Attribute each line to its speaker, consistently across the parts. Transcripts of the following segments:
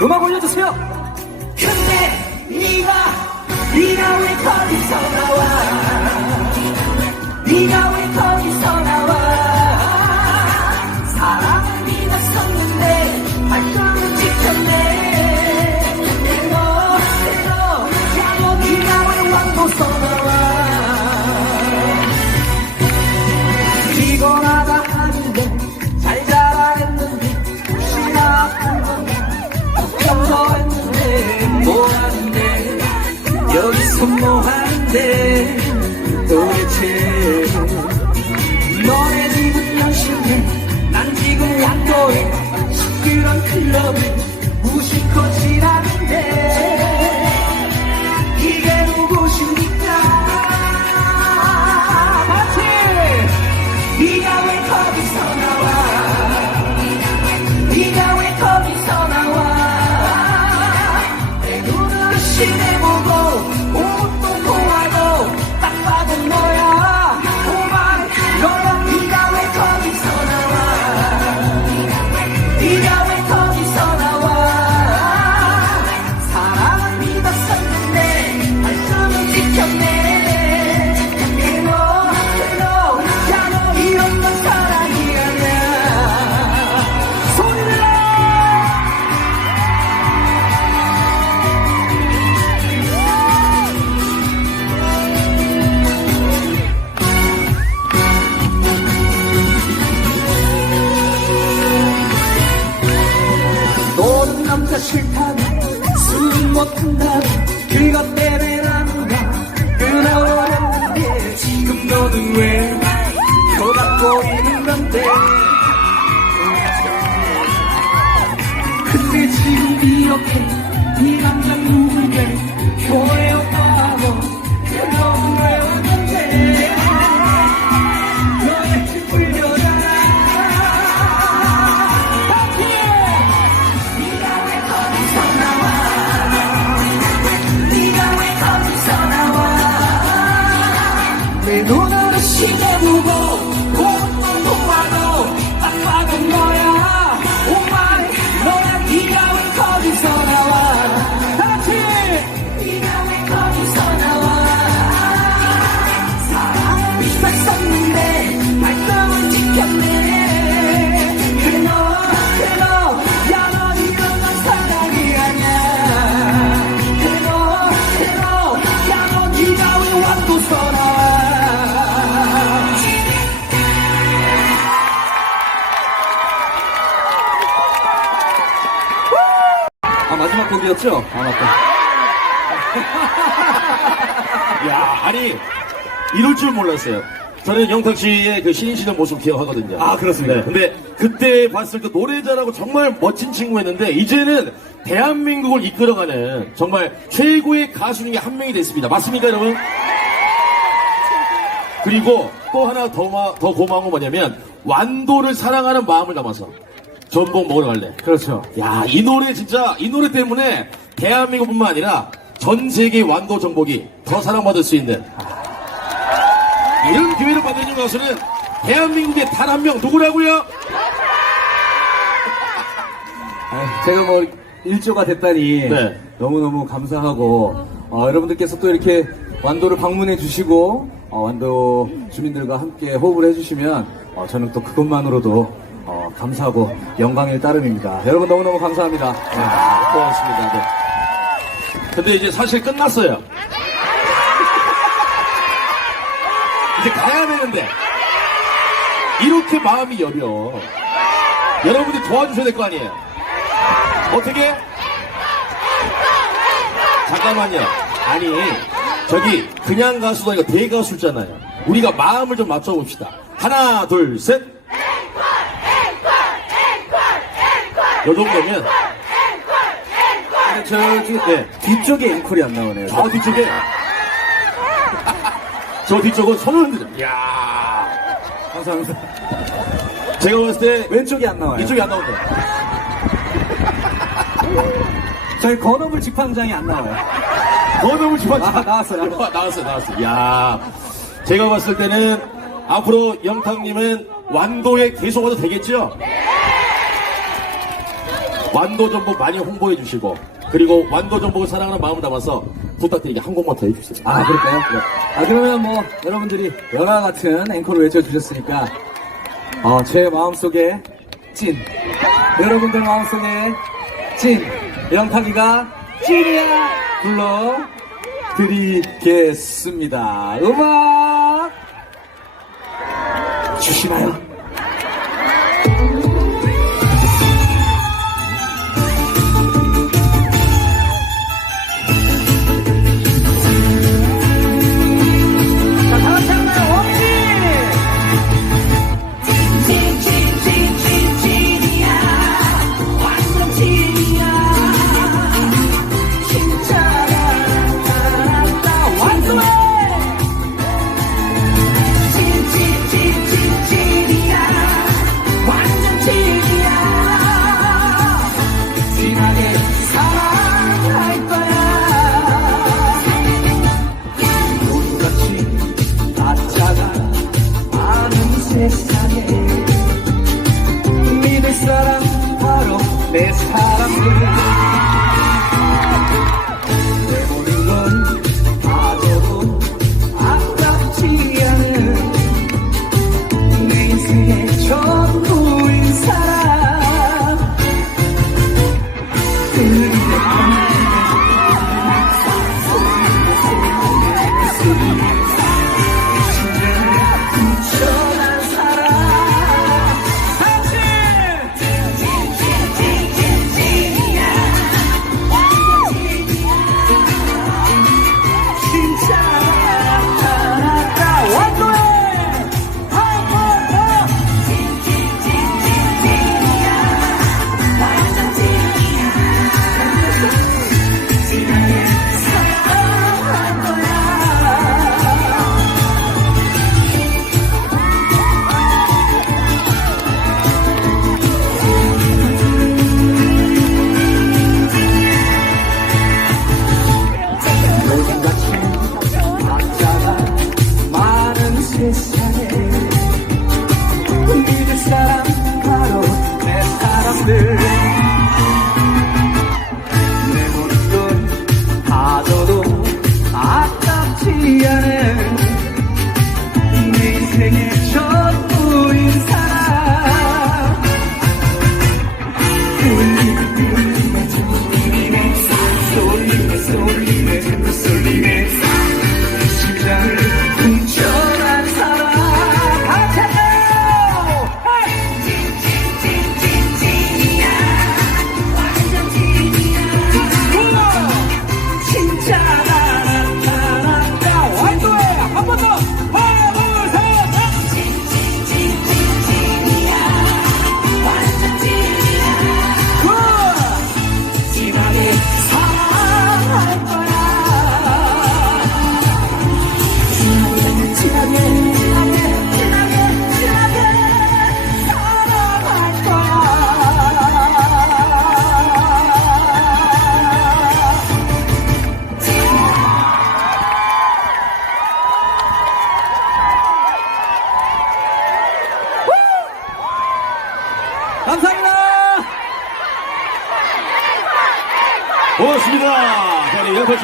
Speaker 1: 음악 올려주세요.
Speaker 2: 근데 네가 네가 왜 거기서 나와 네가 왜 거기서 뭐하는데 도대체 너네 집은 현실에 난 지금 완도에 시끄러운 클럽에 무심코 지나는데
Speaker 1: 곡이었죠? 아, 맞다.
Speaker 3: 야, 아니, 이럴 줄 몰랐어요. 저는 영탁 씨의 그 신인 시절 모습 기억하거든요.
Speaker 1: 아, 그렇습니까?
Speaker 3: 네, 근데 그때 봤을 때 노래 잘하고 정말 멋진 친구였는데, 이제는 대한민국을 이끌어가는 정말 최고의 가수 중에 한 명이 됐습니다. 맞습니까, 여러분? 그리고 또 하나 더, 마- 더 고마운 건 뭐냐면, 완도를 사랑하는 마음을 담아서 전복 먹으러 갈래.
Speaker 1: 그렇죠.
Speaker 3: 야, 이 노래 진짜, 이 노래 때문에 대한민국뿐만 아니라 전 세계 완도 정복이 더 사랑받을 수 있는 이런 기회를 받는 가수는 대한민국의 단 한 명 누구라고요?
Speaker 1: 아, 제가 뭐, 일조가 됐다니.
Speaker 3: 네.
Speaker 1: 너무너무 감사하고, 어, 여러분들께서 또 이렇게 완도를 방문해 주시고, 어, 완도 주민들과 함께 호흡을 해주시면, 어, 저는 또 그것만으로도, 어, 감사하고 영광일 따름입니다. 여러분 너무너무 감사합니다. 네.
Speaker 3: 고맙습니다. 네. 근데 이제 사실 끝났어요. 이제 가야 되는데 이렇게 마음이 여려. 여러분들 도와주셔야 될 거 아니에요. 어떻게? 잠깐만요. 아니 저기 그냥 가수도 아니고 대가수잖아요. 우리가 마음을 좀 맞춰봅시다. 하나 둘 셋. 요 정도면
Speaker 1: 저, 지금, 네, 뒤쪽에 앵콜이 안 나오네요.
Speaker 3: 저 뒤쪽에 저 뒤쪽은 손을 흔들어. 이야.
Speaker 1: 감사합니다.
Speaker 3: 제가 봤을 때
Speaker 1: 왼쪽이 안 나와요.
Speaker 3: 이쪽이 안 나온다.
Speaker 1: 저희 건어물 직판장이 안 나와요.
Speaker 3: 너무 좋아.
Speaker 1: 아, 나왔어요, 나왔어요.
Speaker 3: 나왔어요, 나왔어요. 야 제가 봤을 때는 앞으로 영탁님은 완도에 계속 와도 되겠죠? 완도 전복 많이 홍보해 주시고 그리고 완도 전복을 사랑하는 마음을 담아서 부탁드리게 한 곡만 더 해주세요.
Speaker 2: 아, 그럴까요? 네. 아, 그러면 뭐, 여러분들이 연화 같은 앵콜을 외쳐주셨으니까, 어, 제 마음속에 찐. 여러분들 마음속에 찐. 영탁이가 찐이야! 불러 드리겠습니다. 음악! 주시나요?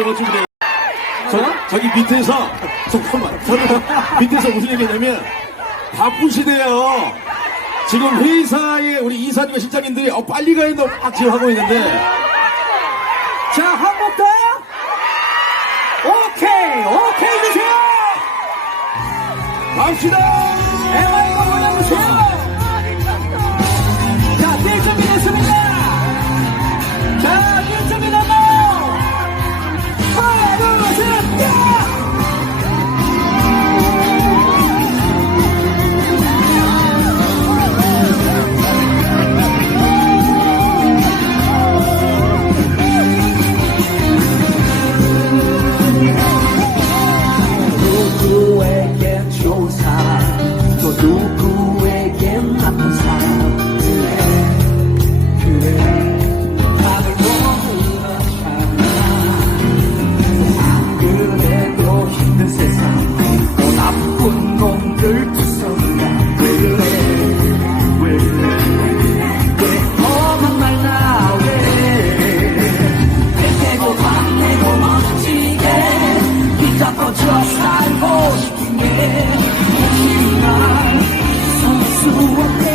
Speaker 3: 멋진 분들. 저, 저기 밑에서, 잠깐만. 밑에서 무슨 얘기냐면, 바쁘시대요. 지금 회사에 우리 이사님과 실장님들이 어, 빨리 가야 된다고 막 지금 하고 있는데,
Speaker 2: 자 한 번 더 오케이 오케이 주세요
Speaker 3: 갑시다!
Speaker 2: Zostań, bądź mnie, nie siłaj, są słowa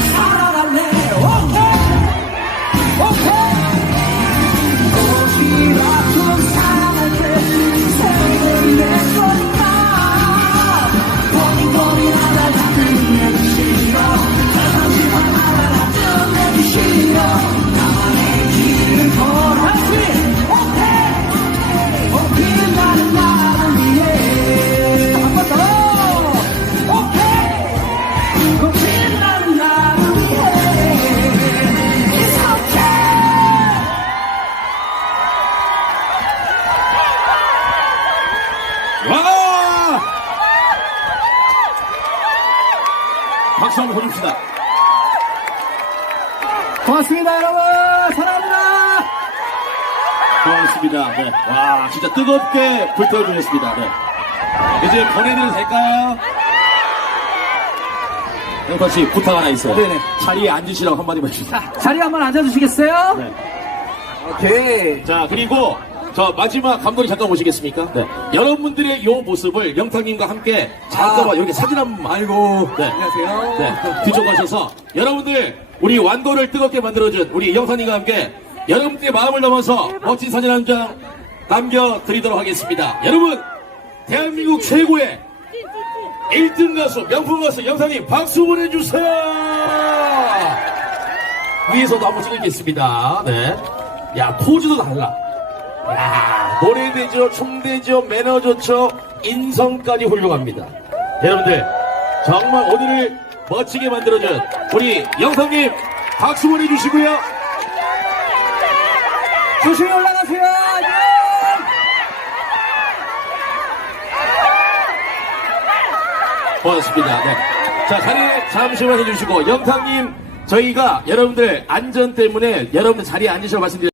Speaker 2: the fire. 고맙습니다.
Speaker 3: 네. 와, 진짜 뜨겁게 불태워주셨습니다. 네. 이제 보내드려도 될까요? 영파 씨, 부탁 하나 있어요.
Speaker 2: 네네.
Speaker 3: 자리에 앉으시라고 한마디만 해주세요.
Speaker 2: 자리 한번 앉아주시겠어요?
Speaker 3: 네.
Speaker 2: 오케이
Speaker 3: 자, 그리고 저 마지막 감독님 잠깐 오시겠습니까? 네. 여러분들의 이 모습을 영탁님과 함께 잠깐만 여기 사진 한 번만.
Speaker 1: 아이고
Speaker 3: 네.
Speaker 1: 안녕하세요.
Speaker 3: 네, 뒤쪽 가셔서 여러분들 우리 완도를 뜨겁게 만들어준 우리 영상님과 함께 여러분들의 마음을 넘어서 멋진 사진 한 장 남겨드리도록 하겠습니다. 여러분 대한민국 최고의 1등 가수 명품 가수 영상님 박수 보내주세요. 위에서도 한번 찍겠습니다. 네. 야 포즈도 달라. 야 노래 되죠, 춤 되죠, 매너 좋죠, 인성까지 훌륭합니다. 여러분들 정말 오늘을 멋지게 만들어준 우리 영상님 박수 보내주시고요.
Speaker 2: 조심히 올라가세요 안녕
Speaker 3: 고맙습니다. 네. 자 자리에 잠시만 해주시고 영상님 저희가 여러분들 안전 때문에 여러분들 자리에 앉으시라고 말씀드렸습니다.